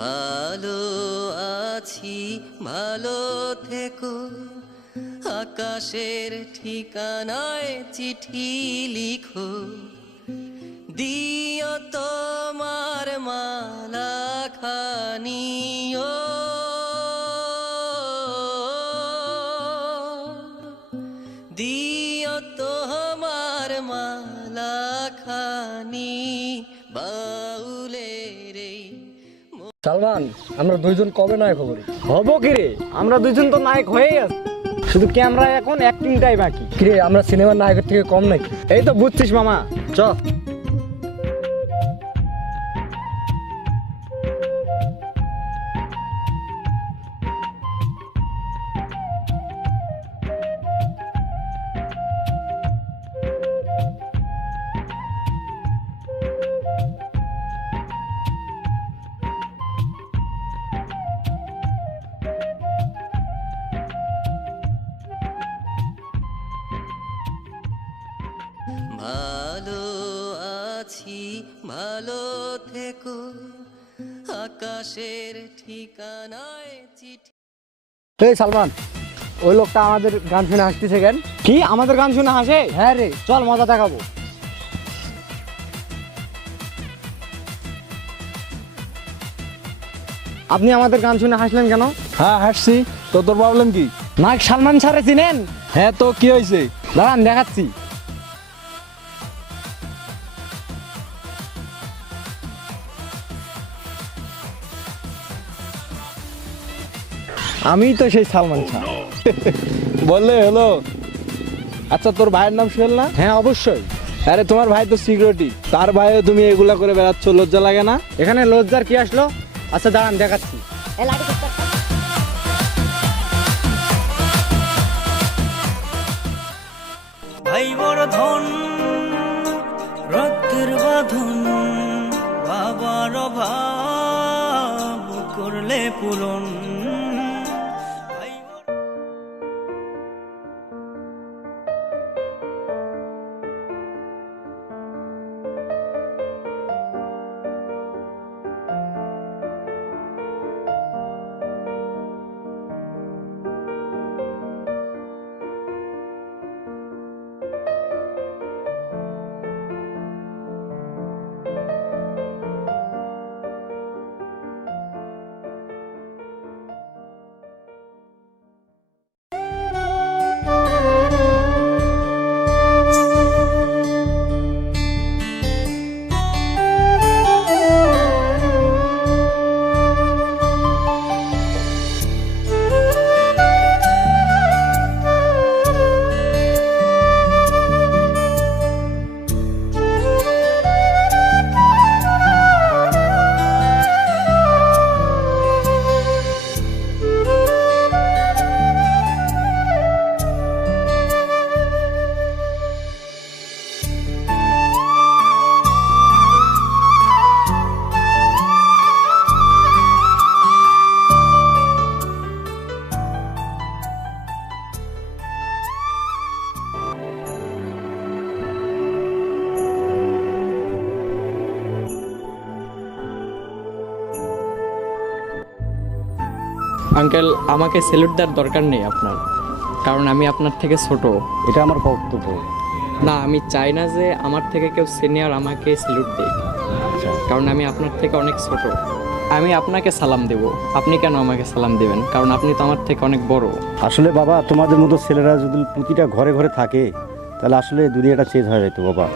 ভালো আছি, ভালো থেকো। আকাশের ঠিকানায় চিঠি লিখো। দিও তোমার মালা খানিও দিও তোমার মালা খানি এই সালমান আমরা দুইজন কবে নায়ক হব রে হব কি রে আমরা দুইজন তো নায়ক হয়েই আছি। শুধু ক্যামেরা এখন অ্যাক্টিংটাই বাকি। কিরে আমরা সিনেমার নায়কের থেকে কম নাকি? এই তো বুঝছিস মামা। চ। এই সালমান ওই লোকটা আমাদের গান শুনে হাসতেছে কেন? কি? আমাদের গান শুনে হাসে? হ্যাঁ রে। চল মজা দেখাবো। আপনি আমাদের গান শুনে হাসলেন কেন? হ্যাঁ হাসছি। তো তোর প্রবলেম কি? নাক সালমান স্যারে চিনেন? হ্যাঁ তো কি হয়েছে? দাঁড়ান দেখাচ্ছি। আমি তো সেই সালমান শাহ। বললে হলো আচ্ছা তোর ভাইয়ের নাম শুনল না? হ্যাঁ অবশ্যই। আরে তোমার ভাই তো সিকিউরিটি তার ভাইও তুমি এগুলা করে বেড়াচ্ছ লজ্জা লাগে না? এখানে লজ্জার কি আসলো? আচ্ছা দাঁড়ান দেখাচ্ছি। ভাই বড় ধন রক্তের বাঁধন বাবার অভাব করলে পূরণ। আঙ্কেল আমাকে স্যালুট দেওয়ার দরকার নেই আপনার। কারণ আমি আপনার থেকে ছোট। এটা আমার বক্তব্য না আমি চাই না যে আমার থেকে কেউ সিনিয়র আমাকে স্যালুট দেয় কারণ আমি আপনার থেকে অনেক ছোট। আমি আপনাকে সালাম দেব। আপনি কেন আমাকে সালাম দেবেন? কারণ আপনি তো আমার থেকে অনেক বড়। আসলে বাবা তোমাদের মতো ছেলেরা যদি প্রতিটা ঘরে ঘরে থাকে তাহলে আসলে দুনিয়াটা চেঞ্জ হয়ে যেত বাবা।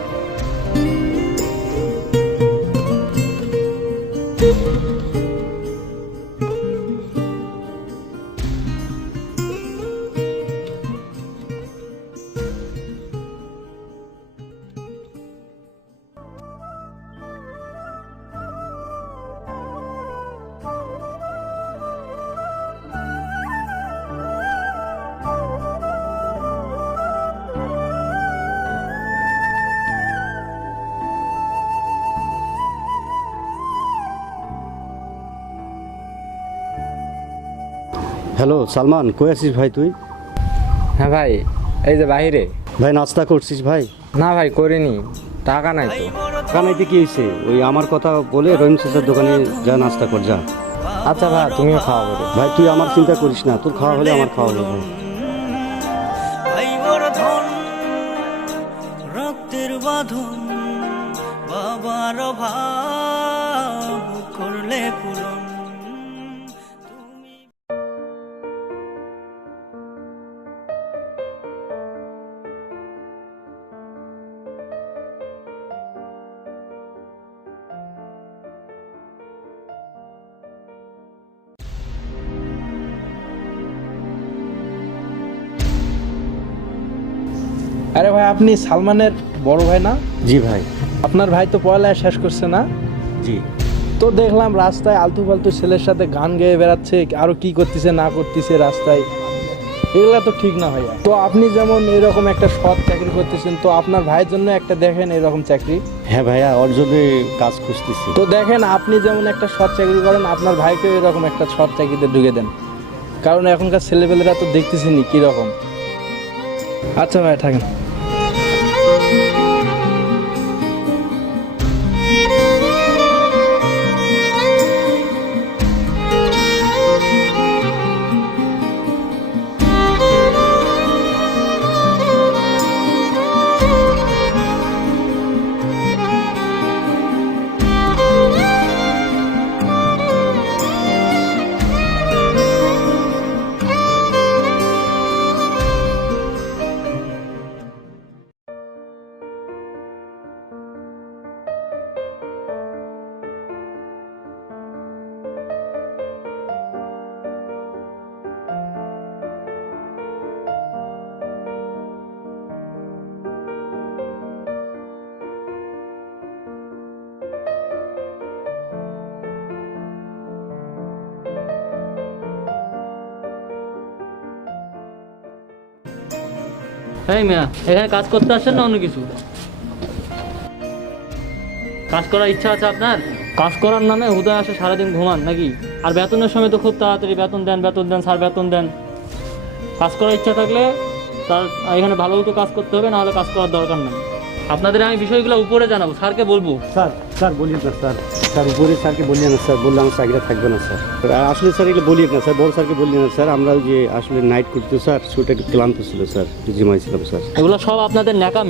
হ্যালো সালমান কই আছিস ভাই তুই? হ্যাঁ ভাই এই যে বাইরে ভাই নাস্তা করছিস ভাই? না ভাই করিনি। টাকা নাই তো। টাকা কানাইতে কি হয়েছে? ওই আমার কথা বলে রহিম চাচার দোকানে যা নাস্তা কর যা। আচ্ছা ভাই তুমিও খাওয়াবো রে। ভাই তুই আমার চিন্তা করিস না তোর খাওয়া হলে আমার খাওয়া হবে ভাই ভাই ধন রক্তের বাঁধন বাবার ভাব করলে পূরণ আরে ভাই আপনি সালমানের বড় ভাই না? জি ভাই। আপনার ভাই তো পড়ালেখা শেষ করছে না? জি। তো দেখলাম রাস্তায় আলতু ফালতু ছেলের সাথে গান গেয়ে বেড়াচ্ছে আরও কি করতেছে না করতেছে রাস্তায়। এগুলা তো ঠিক না ভাইয়া। তো আপনি যেমন এরকম একটা সৎ চাকরি করতেছেন তো আপনার ভাইয়ের জন্য একটা দেখেন এরকম চাকরি। হ্যাঁ ভাইয়া ওর জন্য কাজ খুঁজতেছি। তো দেখেন আপনি যেমন একটা সৎ চাকরি করেন আপনার ভাইকেও এরকম একটা সৎ চাকরিতে ঢুকে দেন। কারণ এখনকার ছেলেপেলেরা তো দেখতেছেনি কীরকম। আচ্ছা ভাই থাকেন। Música এই মিয়া, এখানে কাজ করতে আসেন না অন্য কিছু? কাজ করার ইচ্ছা আছে আপনার? কাজ করার নামে হুদয় আসে সারাদিন ঘুমান, নাকি? আর বেতনের সময় তো খুব তাড়াতাড়ি বেতন দেন বেতন দেন, স্যার বেতন দেন। কাজ করার ইচ্ছা থাকলে তার এখানে ভালো মতো কাজ করতে হবে, নাহলে কাজ করার দরকার নেই। আপনাদের আমি বিষয়গুলো উপরে জানাব, স্যারকে বলব। স্যার স্যার বলিয়ে না স্যার। স্যার উপরে স্যারকে বলিয়ে না স্যার। বললে আমার চাকরিটা থাকবে না স্যার। আর আসলে স্যার এগুলো বলিয়ে না স্যার। বড় স্যারকে বললি না স্যার। আমরা যে আসলে নাইট করতে স্যার সেটা একটু ক্লান্ত ছিল স্যার। জিমাইছিলাম স্যার। এগুলো সব আপনাদের ন্যাকাম।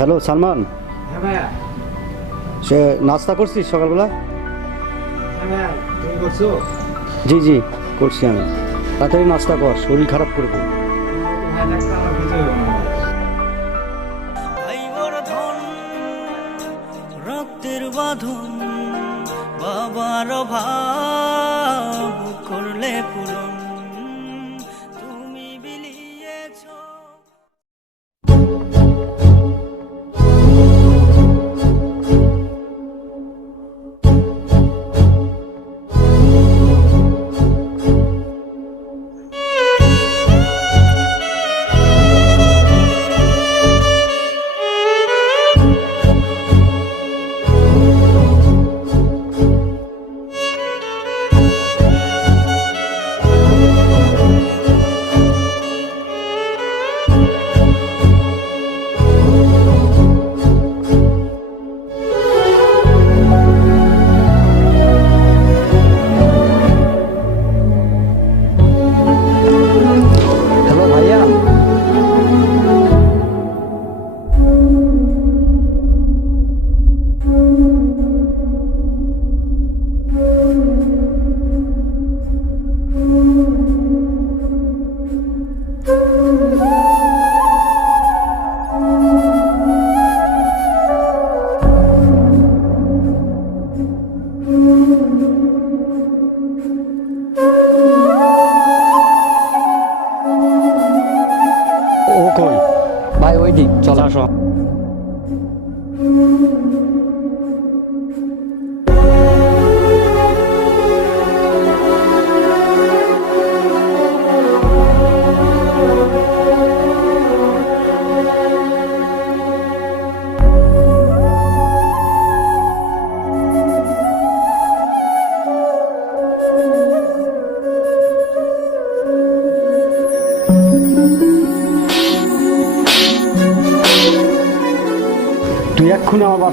হ্যালো সালমান। হ্যাঁ ভাইয়া। সে নাস্তা করছিস সকালবেলা? হ্যাঁ তুমি করছ? জি জি করছি আমি। তাড়াতাড়ি নাস্তা কর শরীর খারাপ করবে ধন রক্তের বাঁধন বাবার ভাব করলে পূরণ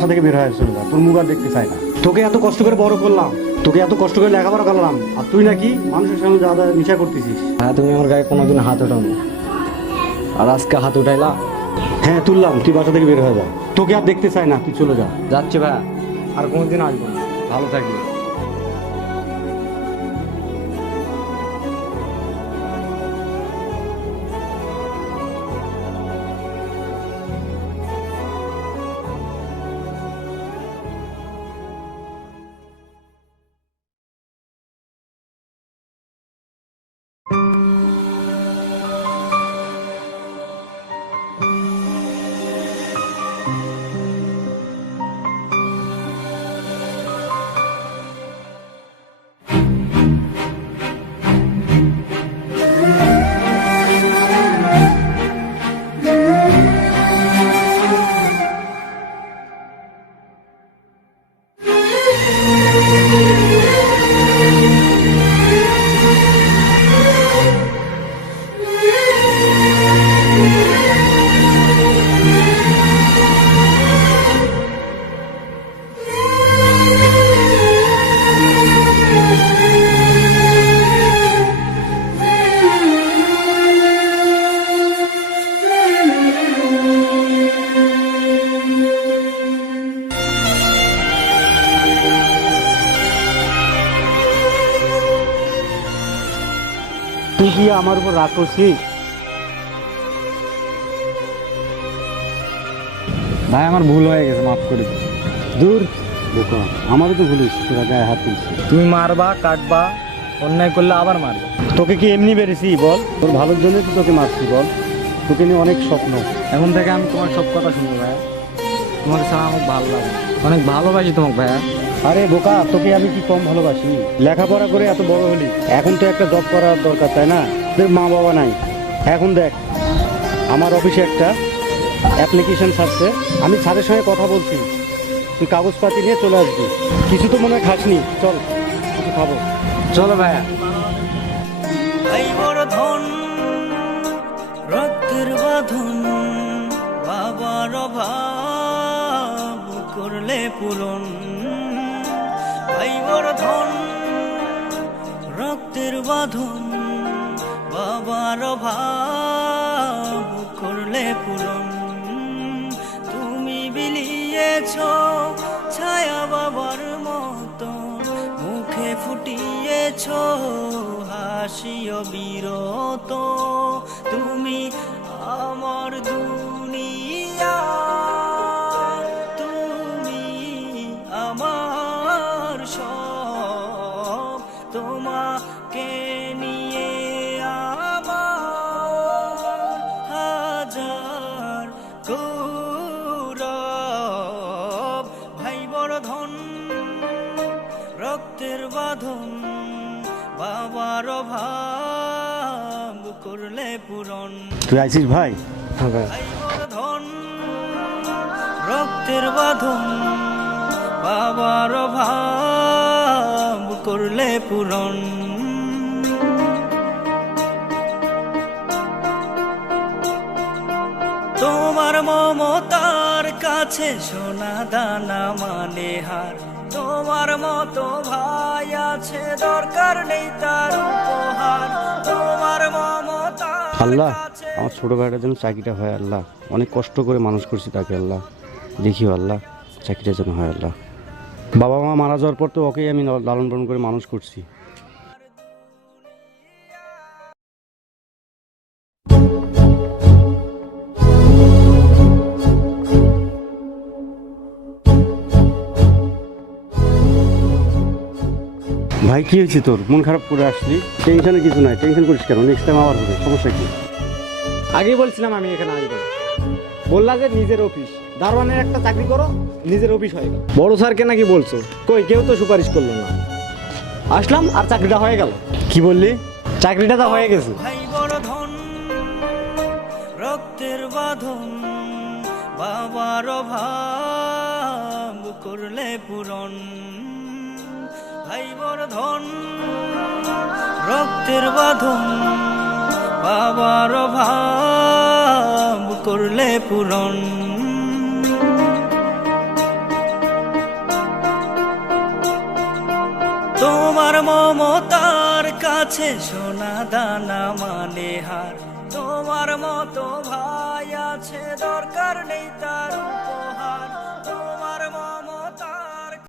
বাসা থেকে বের হয়ে চলে যা তোর মুখ আর দেখতে চাই না। তোকে এত কষ্ট করে বড় করলাম তোকে এত কষ্ট করে লেখাপড়া করলাম আর তুই নাকি মানুষের সামনে যা যা নিশা করতেছিস। হ্যাঁ তুমি আমার গায়ে কোনোদিন হাত ওঠানো আর আজকে হাত উঠাইলা? হ্যাঁ তুললাম তুই বাসা থেকে বের হয়ে যা। তোকে আর দেখতে চাই না তুই চলে যা। যাচ্ছে ভাই আর কোনোদিন আসব না। ভালো থাকবি। করছিস ভাই আমার ভুল হয়ে গেছে মাফ করে দূর। বোকা আমারও তো ভুলিস তোরা গায়ে হাত তুলছিস। তুমি মারবা কাটবা অন্যায় করলে আবার মারবে। তোকে কি এমনি বেড়েছি বল? তোর ভালোর জন্যই তো তোকে মারছি বল। তোকে নিয়ে অনেক স্বপ্ন। এখন থেকে আমি তোমার সব কথা শুনব ভাইয়া তোমাকে ছাড়া আমার ভালো লাগে অনেক ভালোবাসি তোমাকে ভাইয়া আরে বোকা তোকে আমি কি কম ভালোবাসি? লেখাপড়া করে এত বড় হলি। এখন তো একটা জব করার দরকার তাই না? তোর মা বাবা নাই। এখন দেখ আমার অফিসে একটা অ্যাপ্লিকেশন ছাড়ছে। আমি স্যারের সঙ্গে কথা বলছি। তুই কাগজপাতি নিয়ে চলে আসবি। কিছু তো মনে হয় খাসনি। চল কিছু খাব। চলো ভাইয়া। ভাই বড় ধন রক্তের বাঁধন বাবার অভাব করলে পূরণ। বড় ধন রক্তের বাঁধন বাবার অভাব করলে পূরণ। তুমি বিলিয়েছ ছায়া বাবার মতো মুখে ফুটিয়েছ হাসিও বিরত। তুমি রক্তের বাঁধন বাবার অভাব করলে পূরণ। তুই আইসিস ভাই? হ্যাঁ ধন রক্তের বাঁধন বাবার অভাব করলে পূরণ। তোমার মমতার কাছে সোনা দানা মানে হার। তোমার মতো ভাই আছে দরকার নেই তার উপহার। তোমার মমতা আল্লাহ আমার ছোট ভাইটার জন্য চাকরিটা হয় আল্লাহ। অনেক কষ্ট করে মানুষ করছি তাকে আল্লাহ। দেখি আল্লাহ চাকরিটা যেন হয় আল্লাহ। বাবা মা মারা যাওয়ার পর তো ওকেই আমি লালন পালন করে মানুষ করছি। ভাই কি হয়েছে তোর? মন খারাপ করে আসলি? টেনশনে কিছু নাই। টেনশন করিস কেন? নেক্সট টাইম আবার হবে। সমস্যা কি? আগেই বলছিলাম আমি এখানে আসব বললা যে নিজের অফিস দারোয়ানের একটা চাকরি করো নিজের অফিস হয়ে গেল। বড় স্যারকে নাকি বলছো? কই কেউ তো সুপারিশ করল না। আসলাম আর চাকরিটা হয়ে গেল। কি বললি? চাকরিটা তো হয়ে গেছে। ভাই বড় ধন রক্তের বাঁধন বাবার অভাব করলে পূরণ। ভাই ধন, রক্তের বাঁধন, বাবার অভাব করলে পূরণ। তোমার মমতার কাছে সোনা দানা মানে হার। তোমার মতো ভাই আছে, দরকার নেই তার উপহার।